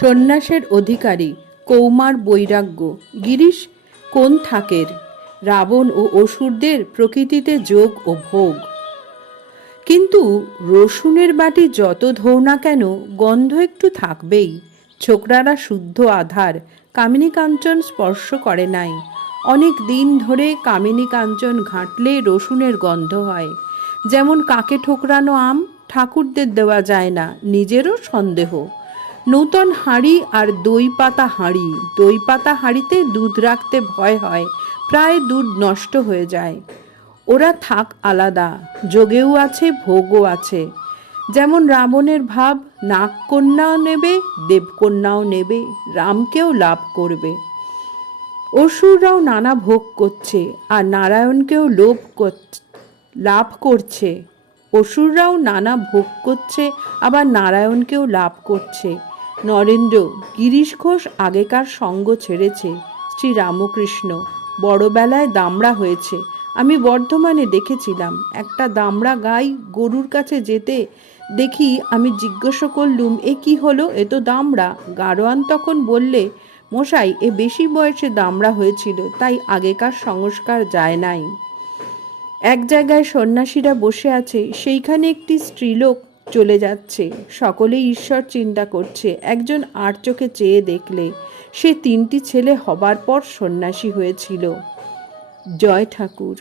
সন্ন্যাসের অধিকারী কৌমার বৈরাগ্য। গিরিশ কোন থাকের রাবণ ও অসুরদের প্রকৃতিতে যোগ ও ভোগ। কিন্তু রসুনের বাটি যত ধোও না কেন গন্ধ একটু থাকবেই। ছোকরারা শুদ্ধ আধার কামিনী কাঞ্চন স্পর্শ করে নাই। অনেক দিন ধরে কামিনী কাঞ্চন ঘাঁটলে রসুনের গন্ধ হয়। যেমন কাকে ঠোকরানো আম ঠাকুরদের দেওয়া যায় না, নিজেরও সন্দেহ। নূতন হাঁড়ি আর দই পাতা হাঁড়ি। দই পাতা হাঁড়িতে দুধ রাখতে ভয় হয়, প্রায় দুধ নষ্ট হয়ে যায়। ওরা থাক আলাদা, যোগেও আছে ভোগও আছে। যেমন রাবণের ভাব, নাগকন্যাও নেবে দেবকন্যাও নেবে, রামকেও লাভ করবে। অসুররাও নানা ভোগ করছে আর নারায়ণকেও লাভ করছে। অসুররাও নানা ভোগ করছে আবার নারায়ণকেও লাভ করছে। নরেন্দ্র, গিরিশ ঘোষ আগেকার সঙ্গ ছেড়েছে। শ্রী রামকৃষ্ণ বড়বেলায় দামড়া হয়েছে। আমি বর্ধমানে দেখেছিলাম একটা দামড়া গাই গরুর কাছে যেতে দেখি আমি জিজ্ঞাসা করলুম, এ কি হলো, এ তো দামড়া। গাড়োয়ান তখন বললে, মশাই, এ বেশি বয়সে দামড়া হয়েছিল, তাই আগেকার সংস্কার যায় নাই। এক জায়গায় সন্ন্যাসীরা বসে আছে, সেইখানে একটি স্ত্রীলোক চলে যাচ্ছে। সকলেই ঈশ্বর চিন্তা করছে। একজন আর চোখে চেয়ে দেখলে সে 3টি ছেলে হবার পর সন্ন্যাসী হয়েছিল। জয় ঠাকুর।